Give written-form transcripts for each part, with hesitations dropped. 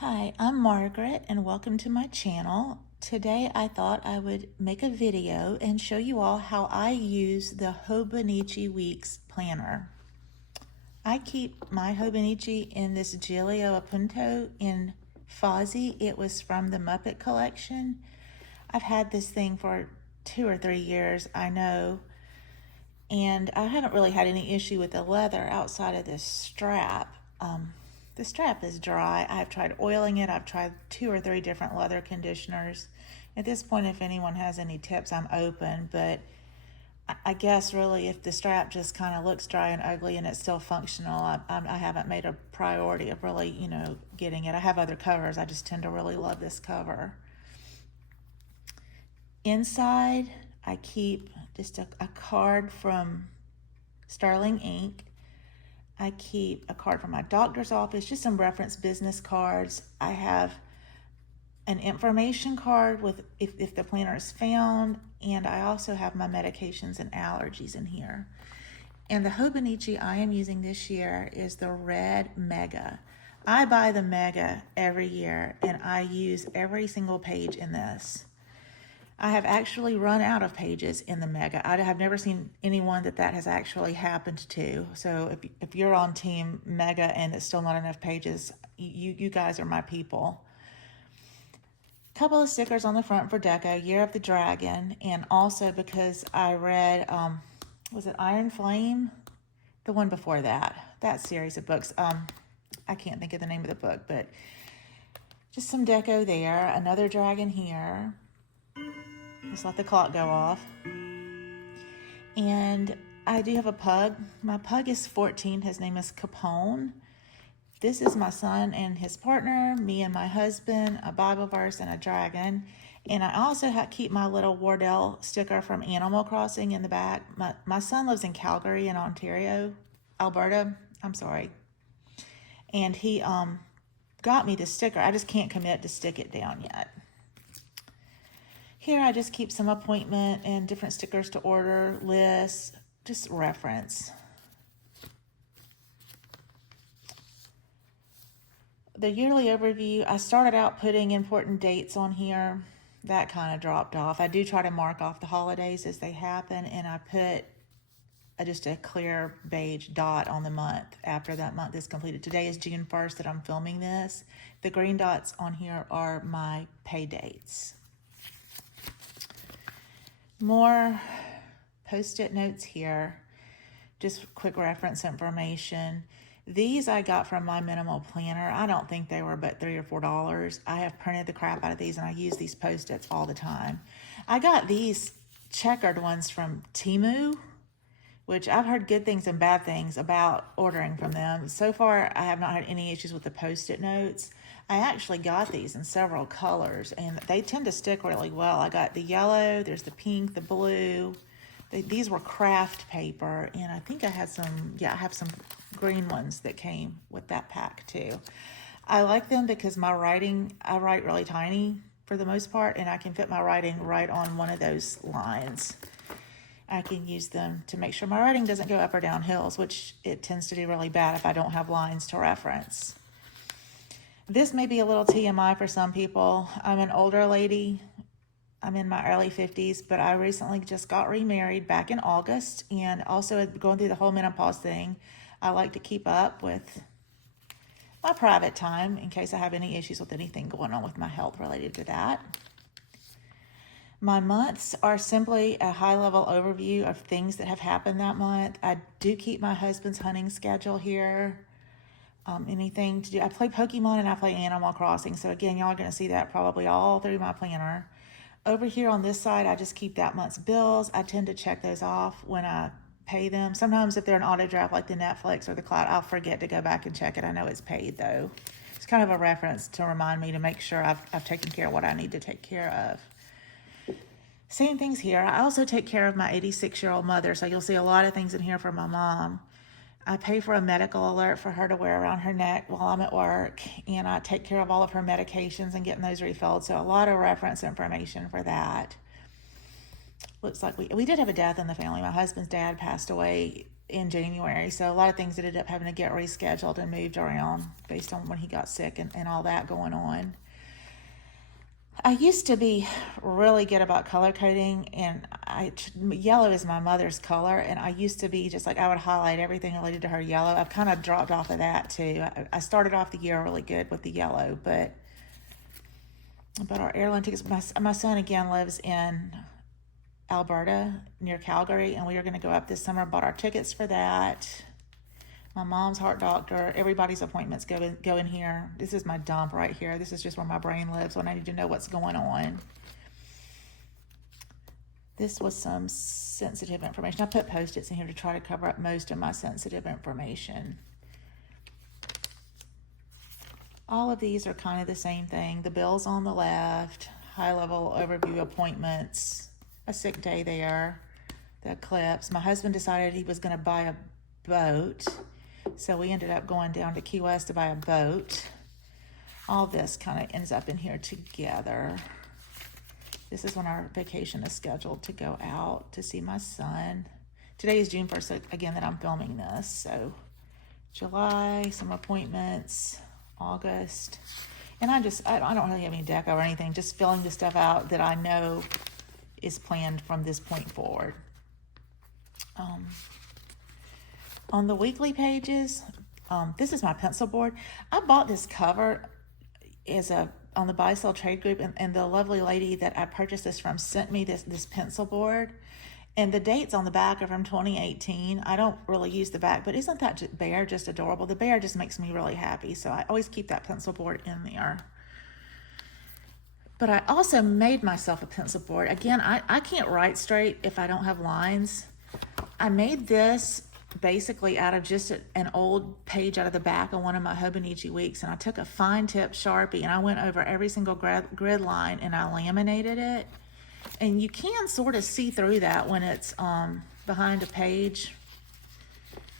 Hi, I'm Margaret and welcome to my channel. Today I thought I would make a video and show you all how I use the Hobonichi Weeks planner. I keep my Hobonichi in this Giglio Appunto in Fozzie. It was from the Muppet collection. I've had this thing for 2 or 3 years, I know, and I haven't really had any issue with the leather outside of this strap. The strap is dry. I've tried oiling it. I've tried 2 or 3 different leather conditioners. At this point, if anyone has any tips, I'm open, but I guess really if the strap just kind of looks dry and ugly and it's still functional, I haven't made a priority of really, getting it. I have other covers. I just tend to really love this cover. Inside, I keep just a card from Sterling Ink. I keep a card from my doctor's office, just some reference business cards. I have an information card with if the planner is found, and I also have my medications and allergies in here. And the Hobonichi I am using this year is the Red Mega. I buy the Mega every year, and I use every single page in this. I have actually run out of pages in the Mega. I have never seen anyone that has actually happened to. So if you're on team Mega and it's still not enough pages, you guys are my people. A couple of stickers on the front for Deco, Year of the Dragon, and also because I read, was it Iron Flame? The one before that series of books. I can't think of the name of the book, but just some Deco there. Another dragon here. Just let the clock go off. And I do have a pug. My pug is 14. His name is Capone. This is my son and his partner, me and my husband, a Bible verse, and a dragon. And I also keep my little Wardell sticker from Animal Crossing in the back. My son lives in Calgary in Alberta. I'm sorry. And he got me the sticker. I just can't commit to stick it down yet. Here I just keep some appointment and different stickers to order, lists, just reference. The yearly overview, I started out putting important dates on here. That kind of dropped off. I do try to mark off the holidays as they happen, and I put just a clear beige dot on the month after that month is completed. Today is June 1st that I'm filming this. The green dots on here are my pay dates. More post-it notes here, just quick reference information. These I got from my minimal planner. I don't think they were but $3 or $4. I have printed the crap out of these and I use these post-its all the time. I got these checkered ones from Temu, which I've heard good things and bad things about ordering from them. So far, I have not had any issues with the post-it notes. I actually got these in several colors, and they tend to stick really well. I got the yellow, there's the pink, the blue. These were craft paper, and I think I had I have some green ones that came with that pack too. I like them because I write really tiny for the most part, and I can fit my writing right on one of those lines. I can use them to make sure my writing doesn't go up or down hills, which it tends to do really bad if I don't have lines to reference. This may be a little TMI for some people. I'm an older lady. I'm in my early 50s, but I recently just got remarried back in August, and also going through the whole menopause thing. I like to keep up with my private time in case I have any issues with anything going on with my health related to that. My months are simply a high-level overview of things that have happened that month. I do keep my husband's hunting schedule here. Anything to do. I play Pokemon and I play Animal Crossing. So again, y'all are going to see that probably all through my planner. Over here on this side, I just keep that month's bills. I tend to check those off when I pay them. Sometimes if they're an auto draft like the Netflix or the cloud, I'll forget to go back and check it. I know it's paid though. It's kind of a reference to remind me to make sure I've taken care of what I need to take care of. Same things here. I also take care of my 86-year-old mother. So you'll see a lot of things in here for my mom. I pay for a medical alert for her to wear around her neck while I'm at work, and I take care of all of her medications and getting those refilled. So a lot of reference information for that. Looks like we did have a death in the family. My husband's dad passed away in January. So a lot of things ended up having to get rescheduled and moved around based on when he got sick and all that going on. I used to be really good about color coding, and yellow is my mother's color, and I used to be just like, I would highlight everything related to her yellow. I've kind of dropped off of that too. I started off the year really good with the yellow, but our airline tickets, my son again lives in Alberta near Calgary, and we are going to go up this summer. Bought our tickets for that. My mom's heart doctor, everybody's appointments go in here. This is my dump right here. This is just where my brain lives when I need to know what's going on. This was some sensitive information. I put Post-its in here to try to cover up most of my sensitive information. All of these are kind of the same thing. The bills on the left, high-level overview appointments, a sick day there, the eclipse. My husband decided he was going to buy a boat, so we ended up going down to Key West to buy a boat. All this kind of ends up in here together. This is when our vacation is scheduled to go out to see my son. Today is June 1st, so again, that I'm filming this. So July, some appointments, August. And I don't really have any deco or anything, just filling the stuff out that I know is planned from this point forward. On the weekly pages, this is my pencil board. I bought this cover on the Buy Sell Trade Group, and the lovely lady that I purchased this from sent me this pencil board. And the dates on the back are from 2018. I don't really use the back, but isn't that bear just adorable? The bear just makes me really happy, so I always keep that pencil board in there. But I also made myself a pencil board. Again, I can't write straight if I don't have lines. I made this basically out of just an old page out of the back of one of my Hobonichi Weeks, and I took a fine tip Sharpie and I went over every single grid line and I laminated it. And you can sort of see through that when it's behind a page.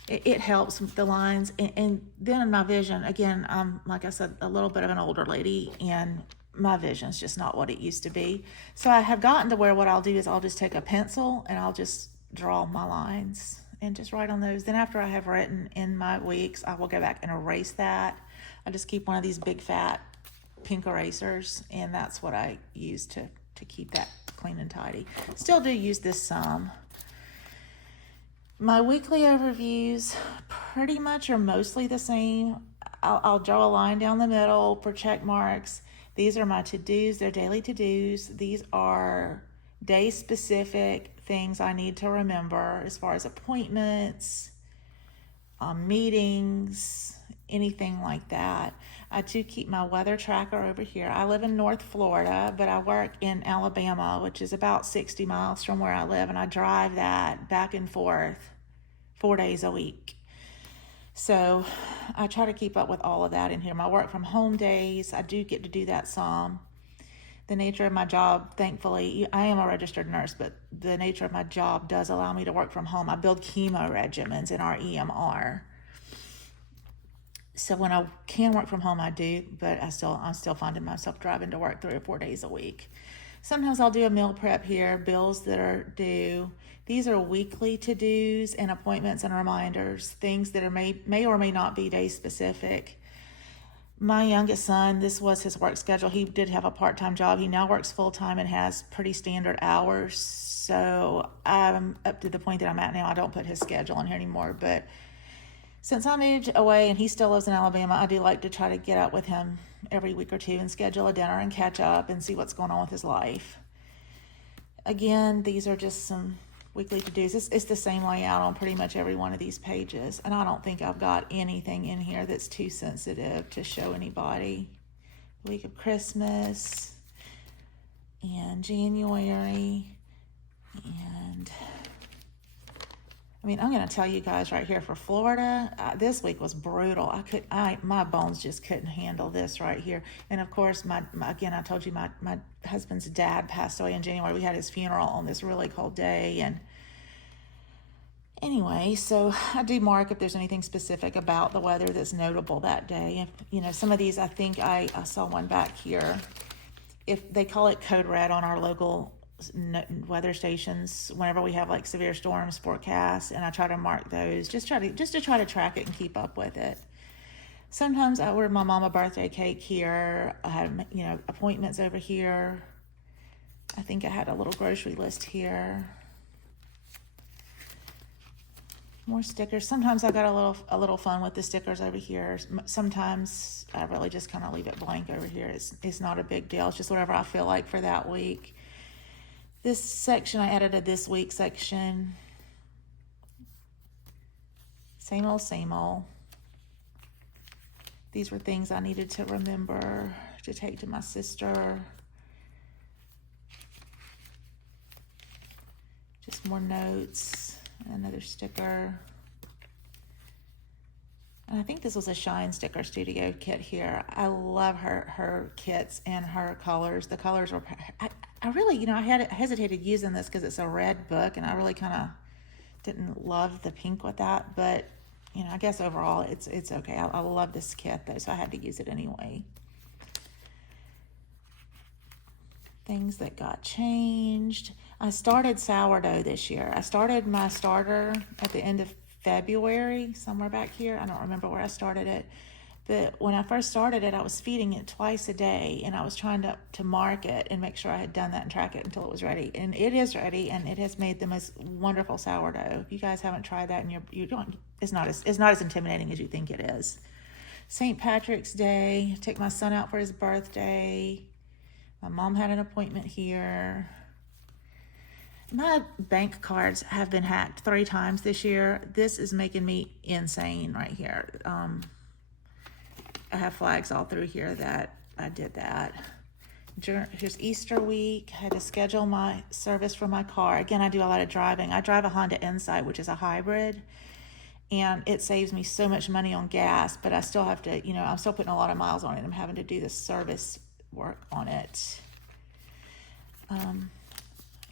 It helps with the lines. And then in my vision, again, I'm, like I said, a little bit of an older lady, and my vision's just not what it used to be. So I have gotten to where what I'll do is I'll just take a pencil and I'll just draw my lines and just write on those. Then after I have written in my weeks, I will go back and erase that. I just keep one of these big fat pink erasers, and that's what I use to keep that clean and tidy. Still do use this some. My weekly overviews pretty much are mostly the same. I'll draw a line down the middle for check marks. These are my to-dos. They're daily to-dos. These are day-specific things I need to remember as far as appointments, meetings, anything like that. I do keep my weather tracker over here. I live in North Florida, but I work in Alabama, which is about 60 miles from where I live, and I drive that back and forth 4 days a week. So I try to keep up with all of that in here. My work from home days, I do get to do that some. The nature of my job, thankfully, I am a registered nurse, but the nature of my job does allow me to work from home. I build chemo regimens in our EMR. So when I can work from home, I do, but I'm still finding myself driving to work 3 or 4 days a week. Sometimes I'll do a meal prep here, bills that are due. These are weekly to-dos and appointments and reminders, things that are may or may not be day specific. My youngest son, this was his work schedule. He did have a part-time job. He now works full-time and has pretty standard hours. So I'm up to the point that I'm at now. I don't put his schedule in here anymore, but since I moved away and he still lives in Alabama, I do like to try to get out with him every week or two and schedule a dinner and catch up and see what's going on with his life. Again, these are just some weekly to-dos. It's the same layout on pretty much every one of these pages, and I don't think I've got anything in here that's too sensitive to show anybody. The week of Christmas and January, and I mean, I'm going to tell you guys right here for Florida, this week was brutal. My bones just couldn't handle this right here. And of course, again, I told you my husband's dad passed away in January. We had his funeral on this really cold day. And anyway, so I do mark if there's anything specific about the weather that's notable that day. Some of these, I think I saw one back here. If they call it code red on our local weather stations whenever we have like severe storms forecast, and I try to mark those, just to try to track it and keep up with it. Sometimes I order my mom a birthday cake here. I had, appointments over here. I think I had a little grocery list here. More stickers. Sometimes I got a little fun with the stickers over here. Sometimes I really just kind of leave it blank over here. It's not a big deal. It's just whatever I feel like for that week. This section, I edited this week section. Same old, same old. These were things I needed to remember to take to my sister. Just more notes, another sticker. And I think this was a Shine Sticker Studio kit here. I love her kits and her colors. The colors were, I really, I hesitated using this because it's a red book, and I really kind of didn't love the pink with that, but I guess overall it's okay. I love this kit though, so I had to use it anyway. Things that got changed. I started sourdough this year. I started my starter at the end of February, somewhere back here. I don't remember where I started it. But when I first started it, I was feeding it twice a day, and I was trying to mark it and make sure I had done that and track it until it was ready. And it is ready, and it has made the most wonderful sourdough. If you guys haven't tried that, and you don't, it's not as intimidating as you think it is. St. Patrick's Day, took my son out for his birthday. My mom had an appointment here. My bank cards have been hacked 3 times this year. This is making me insane right here. I have flags all through here that I did that. Here's Easter week. I had to schedule my service for my car. Again, I do a lot of driving. I drive a Honda Insight, which is a hybrid, and it saves me so much money on gas, but I still have to, I'm still putting a lot of miles on it. I'm having to do the service work on it.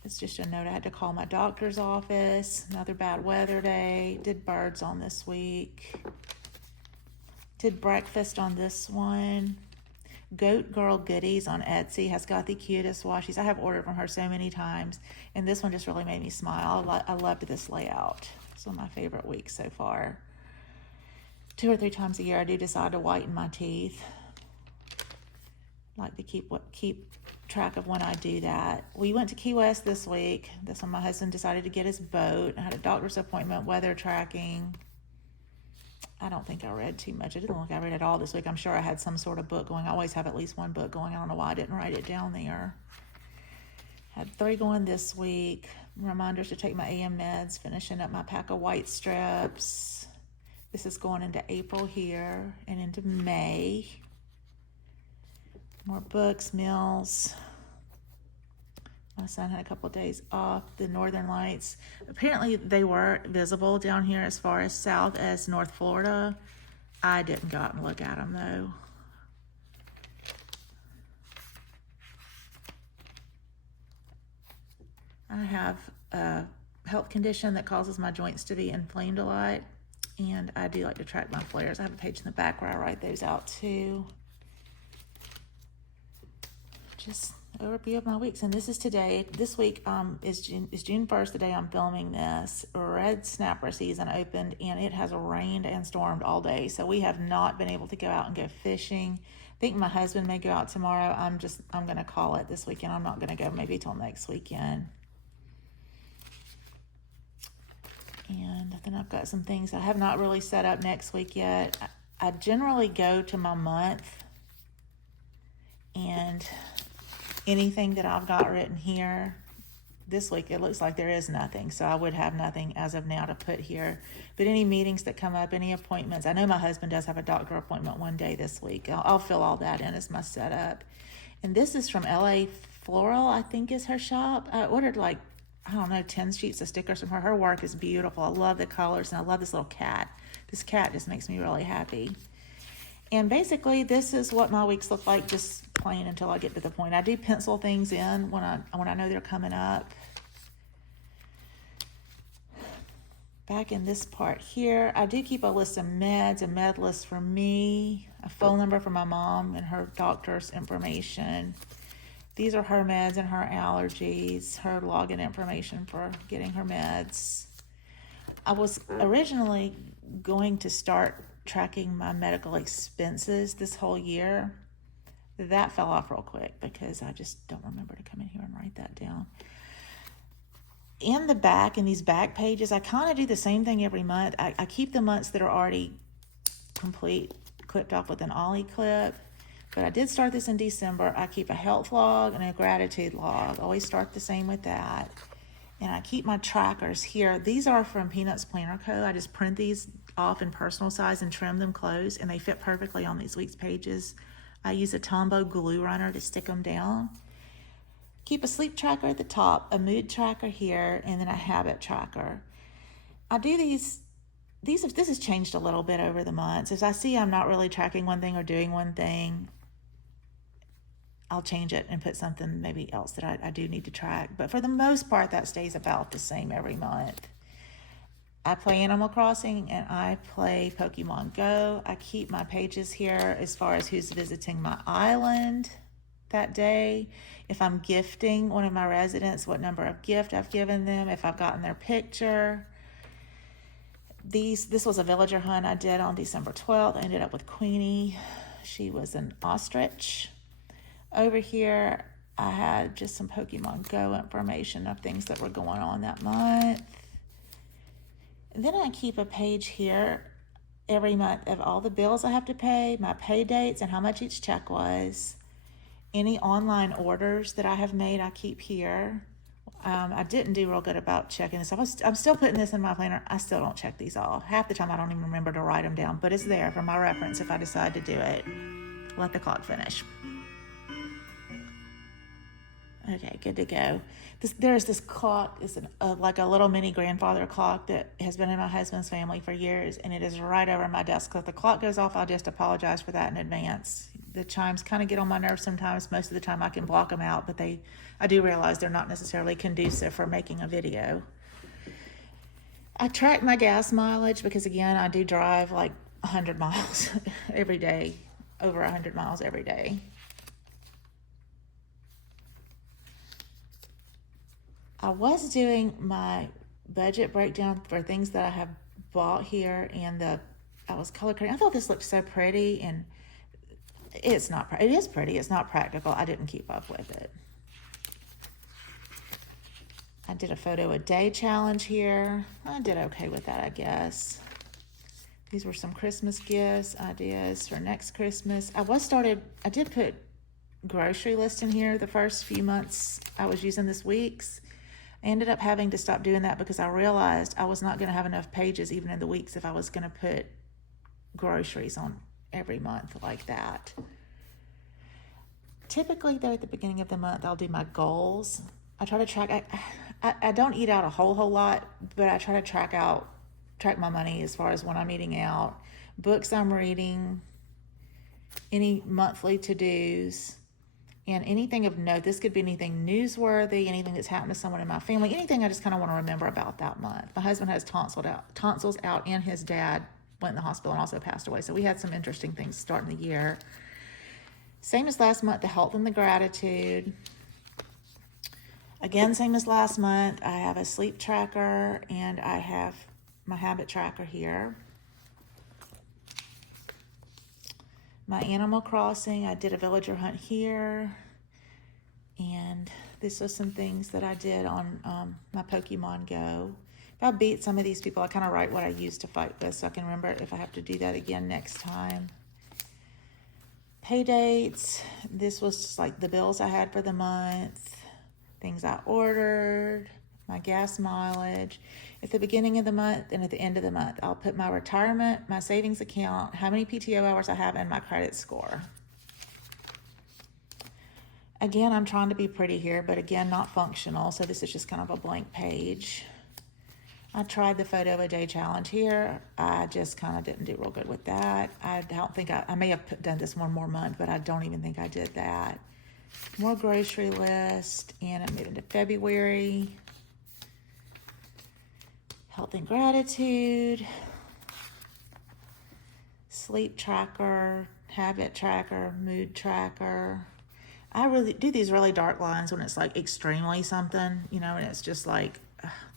It's just a note. I had to call my doctor's office. Another bad weather day. Did birds on this week. Did breakfast on this one. Goat Girl Goodies on Etsy has got the cutest washies. I have ordered from her so many times, and this one just really made me smile. I loved this layout. It's one of my favorite weeks so far. 2 or 3 times a year, I do decide to whiten my teeth. Like to keep track of when I do that. We went to Key West this week. That's when my husband decided to get his boat. I had a doctor's appointment, weather tracking. I don't think I read too much. I didn't look like I read it all this week. I'm sure I had some sort of book going. I always have at least one book going. I don't know why I didn't write it down there. Had 3 going this week. Reminders to take my AM meds. Finishing up my pack of white strips. This is going into April here and into May. More books, meals. My son had a couple of days off. The northern lights. Apparently they were visible down here as far as south as North Florida. I didn't go out and look at them though. I have a health condition that causes my joints to be inflamed a lot, and I do like to track my flares. I have a page in the back where I write those out too. Just overview of my weeks, and this is today. This week is June 1st, the day I'm filming this. Red snapper season opened, and it has rained and stormed all day, so we have not been able to go out and go fishing. I think my husband may go out tomorrow. I'm gonna call it this weekend. I'm not gonna go maybe till next weekend. And then I've got some things I have not really set up next week yet. I generally go to my month, and anything that I've got written here, this week it looks like there is nothing, so I would have nothing as of now to put here. But any meetings that come up, any appointments, I know my husband does have a doctor appointment one day this week. I'll fill all that in as my setup. And this is from LA Floral, I think is her shop. I ordered 10 sheets of stickers from her. Her work is beautiful. I love the colors, and I love this little cat. This cat just makes me really happy. And basically, this is what my weeks look like, just plain until I get to the point. I do pencil things in when I know they're coming up. Back in this part here, I do keep a list of meds, a med list for me, a phone number for my mom and her doctor's information. These are her meds and her allergies, her login information for getting her meds. I was originally going to start tracking my medical expenses this whole year. That fell off real quick because I just don't remember to come in here and write that down. In the back, in these back pages, I kind of do the same thing every month. I keep the months that are already complete clipped off with an ollie clip. But I did start this in December. I keep a health log and a gratitude log. Always start the same with that. And I keep my trackers here. These are from Peanuts Planner Co. I just print these off in personal size and trim them close, and they fit perfectly on these week's pages. I use a Tombow glue runner to stick them down. Keep a sleep tracker at the top, a mood tracker here, and then a habit tracker. I do these, this has changed a little bit over the months. As I see I'm not really tracking one thing or doing one thing, I'll change it and put something maybe else that I do need to track. But for the most part, that stays about the same every month. I play Animal Crossing and I play Pokemon Go. I keep my pages here as far as who's visiting my island that day. If I'm gifting one of my residents, what number of gift I've given them, if I've gotten their picture. This was a villager hunt I did on December 12th. I ended up with Queenie. She was an ostrich. Over here, I had just some Pokemon Go information of things that were going on that month. And then I keep a page here every month of all the bills I have to pay, my pay dates, and how much each check was. Any online orders that I have made, I keep here. I didn't do real good about checking this. I'm still putting this in my planner. I still don't check these all. Half the time, I don't even remember to write them down, but it's there for my reference if I decide to do it. Let the clock finish. Okay, good to go. There's this clock. It's like a little mini grandfather clock that has been in my husband's family for years, and it is right over my desk. So if the clock goes off, I'll just apologize for that in advance. The chimes kind of get on my nerves sometimes. Most of the time I can block them out, but I do realize they're not necessarily conducive for making a video. I track my gas mileage because, again, I do drive like 100 miles every day, over 100 miles every day. I was doing my budget breakdown for things that I have bought here, and I was color coding. I thought this looked so pretty, and it's not. It is pretty. It's not practical. I didn't keep up with it. I did a photo a day challenge here. I did okay with that, I guess. These were some Christmas gifts, ideas for next Christmas. I did put grocery list in here the first few months I was using this week's. I ended up having to stop doing that because I realized I was not going to have enough pages even in the weeks if I was going to put groceries on every month like that. Typically, though, at the beginning of the month, I'll do my goals. I try to track. I don't eat out a whole lot, but I try to track my money as far as when I'm eating out, books I'm reading, any monthly to-dos, and anything of note. This could be anything newsworthy, anything that's happened to someone in my family, anything I just kind of want to remember about that month. My husband has tonsils out, and his dad went in the hospital and also passed away. So we had some interesting things starting the year. Same as last month, the health and the gratitude. Again, same as last month, I have a sleep tracker and I have my habit tracker here. My Animal Crossing, I did a villager hunt here. And this was some things that I did on my Pokemon Go. If I beat some of these people, I kind of write what I used to fight with so I can remember if I have to do that again next time. Pay dates. This was just like the bills I had for the month, things I ordered, my gas mileage. At the beginning of the month and at the end of the month, I'll put my retirement, my savings account, how many PTO hours I have, and my credit score. Again, I'm trying to be pretty here, but again, not functional. So this is just kind of a blank page. I tried the photo a day challenge here. I just kind of didn't do real good with that. I don't think I may have done this one more month, but I don't even think I did that. More grocery list, and I'm moving to February. Health and gratitude, sleep tracker, habit tracker, mood tracker. I really do these really dark lines when it's like extremely something, you know, and it's just like,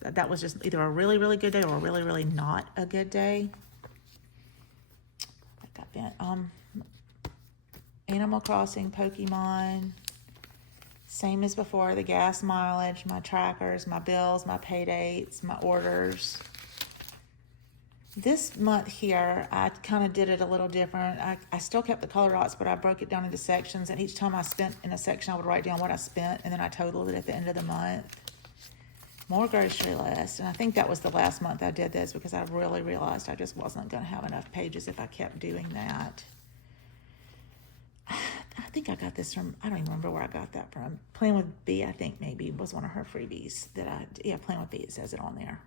that was just either a really, really good day or a really, really not a good day. I got bent. Animal Crossing, Pokemon, same as before, the gas mileage, my trackers, my bills, my pay dates, my orders. This month here, I kind of did it a little different. I still kept the color dots, but I broke it down into sections, and each time I spent in a section, I would write down what I spent, and then I totaled it at the end of the month. More grocery list, and I think that was the last month I did this because I really realized I just wasn't going to have enough pages if I kept doing that. I think I got this from, I don't even remember where I got that from. Playing with B, I think maybe was one of her freebies Playing with B, it says it on there.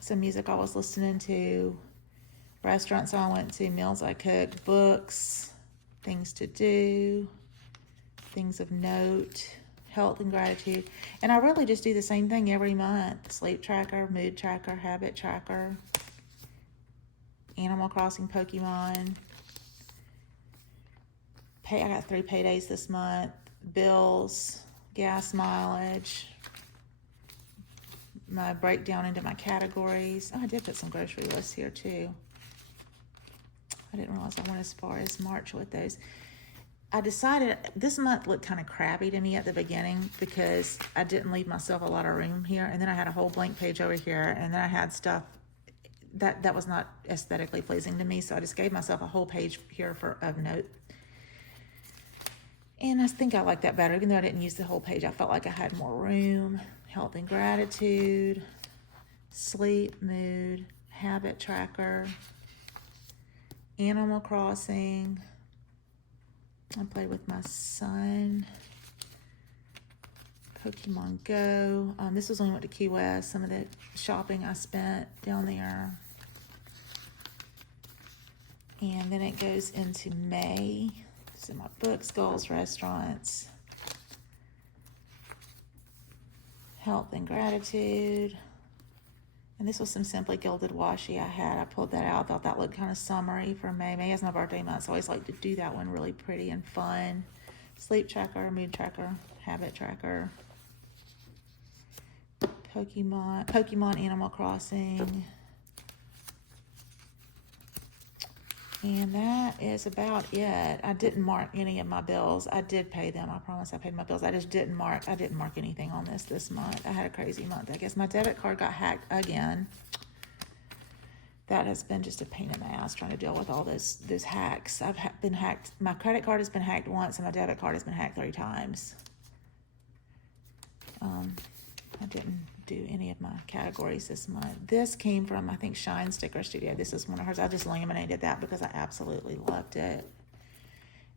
Some music I was listening to, restaurants I went to, meals I cooked, books, things to do, things of note, health and gratitude. And I really just do the same thing every month. Sleep tracker, mood tracker, habit tracker, Animal Crossing, Pokemon. I got 3 paydays this month, bills, gas mileage, my breakdown into my categories. Oh, I did put some grocery lists here too. I didn't realize I went as far as March with those. I decided this month looked kind of crappy to me at the beginning because I didn't leave myself a lot of room here, and then I had a whole blank page over here, and then I had stuff that was not aesthetically pleasing to me, so I just gave myself a whole page here of note. And I think I like that better, even though I didn't use the whole page. I felt like I had more room. Health and gratitude, sleep, mood, habit tracker, Animal Crossing. I played with my son. Pokemon Go. This was when I went to Key West. Some of the shopping I spent down there. And then it goes into May. So my books, goals, restaurants, health and gratitude. And this was some Simply Gilded washi I had. I pulled that out. I thought that looked kind of summery for May. May is my birthday month, so I always like to do that one really pretty and fun. Sleep tracker, mood tracker, habit tracker, Pokemon, Animal Crossing. And that is about it. I didn't mark any of my bills. I did pay them. I promise I paid my bills. I didn't mark anything on this month. I had a crazy month. I guess my debit card got hacked again. That has been just a pain in the ass trying to deal with all those hacks. I've been hacked. My credit card has been hacked once, and my debit card has been hacked 3 times. I didn't do any of my categories this month. This came from, I think, Shine Sticker Studio. This is one of hers. I just laminated that because I absolutely loved it.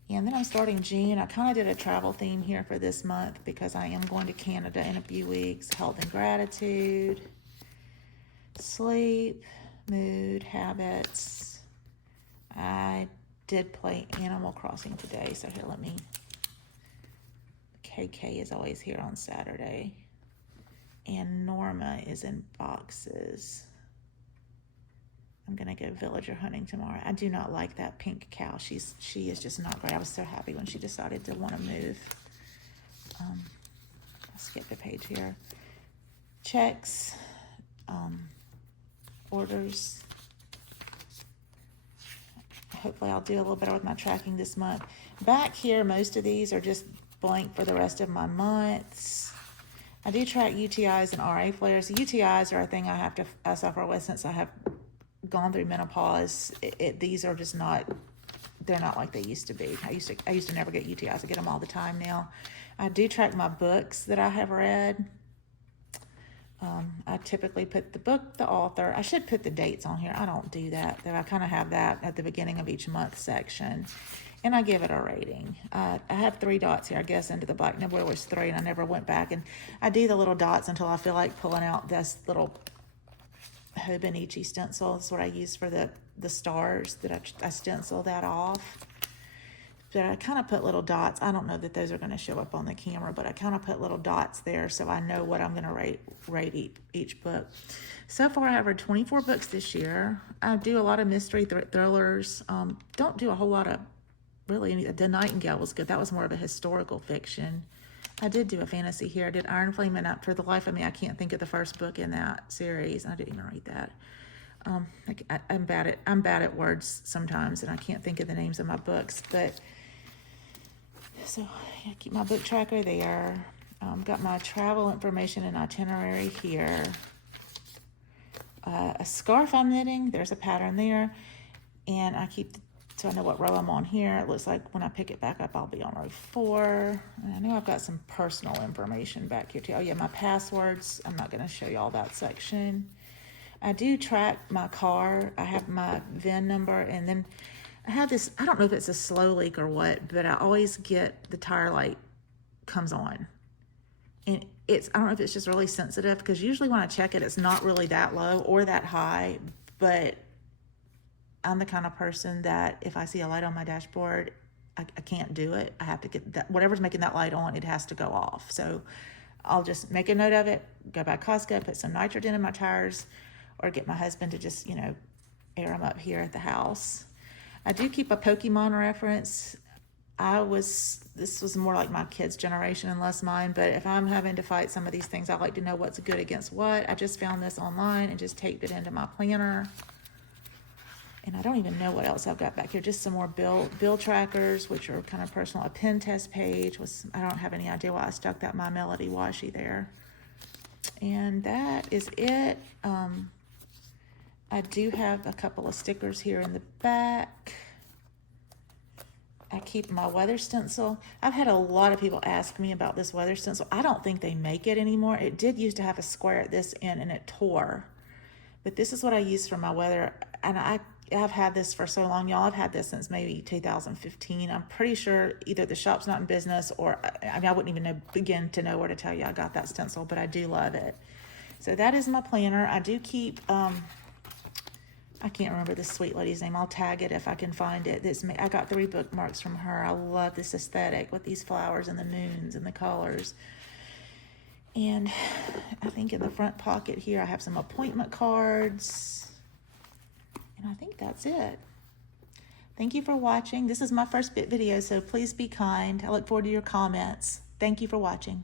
And then I'm starting June. I kind of did a travel theme here for this month because I am going to Canada in a few weeks. Health and gratitude, sleep, mood, habits. I did play Animal Crossing today, so here, KK is always here on Saturday. And Norma is in boxes. I'm gonna go villager hunting tomorrow. I do not like that pink cow. She is just not great. I was so happy when she decided to want to move. I'll skip the page here. Checks, orders. Hopefully I'll do a little better with my tracking this month. Back here, most of these are just blank for the rest of my months. I do track UTIs and RA flares. The UTIs are a thing I suffer with since I have gone through menopause. These are just not, they're not like they used to be. I used to never get UTIs. I get them all the time now. I do track my books that I have read. I typically put the book, the author. I should put the dates on here. I don't do that. I kind of have that at the beginning of each month section. And I give it a rating. I have 3 dots here, I guess, into the black. No, it was 3, and I never went back. And I do the little dots until I feel like pulling out this little Hobonichi stencil. That's what I use for the stars, that I stencil that off. But I kind of put little dots. I don't know that those are going to show up on the camera, but I kind of put little dots there so I know what I'm going to rate each book. So far, I have read 24 books this year. I do a lot of mystery thrillers. Don't do a whole lot of really, The Nightingale was good. That was more of a historical fiction. I did do a fantasy here. I did Iron Flame, and for the life of me, I can't think of the first book in that series. I didn't even read that. I'm bad at words sometimes, and I can't think of the names of my books. But so I keep my book tracker there. Got my travel information and itinerary here. A scarf I'm knitting. There's a pattern there, and I keep. So I know what row I'm on here. It looks like when I pick it back up, I'll be on row 4. And I know I've got some personal information back here too. Oh yeah, my passwords. I'm not going to show you all that section. I do track my car. I have my VIN number, and then I have this, I don't know if it's a slow leak or what, but I always get the tire light comes on. And I don't know if it's just really sensitive, because usually when I check it, it's not really that low or that high, but I'm the kind of person that if I see a light on my dashboard, I can't do it. I have to get that, whatever's making that light on, it has to go off. So I'll just make a note of it, go by Costco, put some nitrogen in my tires, or get my husband to just, air them up here at the house. I do keep a Pokemon reference. This was more like my kids' generation and less mine, but if I'm having to fight some of these things, I like to know what's good against what. I just found this online and just taped it into my planner. And I don't even know what else I've got back here. Just some more bill trackers, which are kind of personal. A pen test page. I don't have any idea why I stuck that My Melody washi there. And that is it. I do have a couple of stickers here in the back. I keep my weather stencil. I've had a lot of people ask me about this weather stencil. I don't think they make it anymore. It did used to have a square at this end, and it tore. But this is what I use for my weather. And I've had this for so long, y'all. I've had this since maybe 2015. I'm pretty sure either the shop's not in business, or I wouldn't even begin to know where to tell you I got that stencil, but I do love it. So that is my planner. I do keep, I can't remember this sweet lady's name. I'll tag it if I can find it. I got 3 bookmarks from her. I love this aesthetic with these flowers and the moons and the colors. And I think in the front pocket here, I have some appointment cards. And I think that's it. Thank you for watching. This is my first video, so please be kind. I look forward to your comments. Thank you for watching.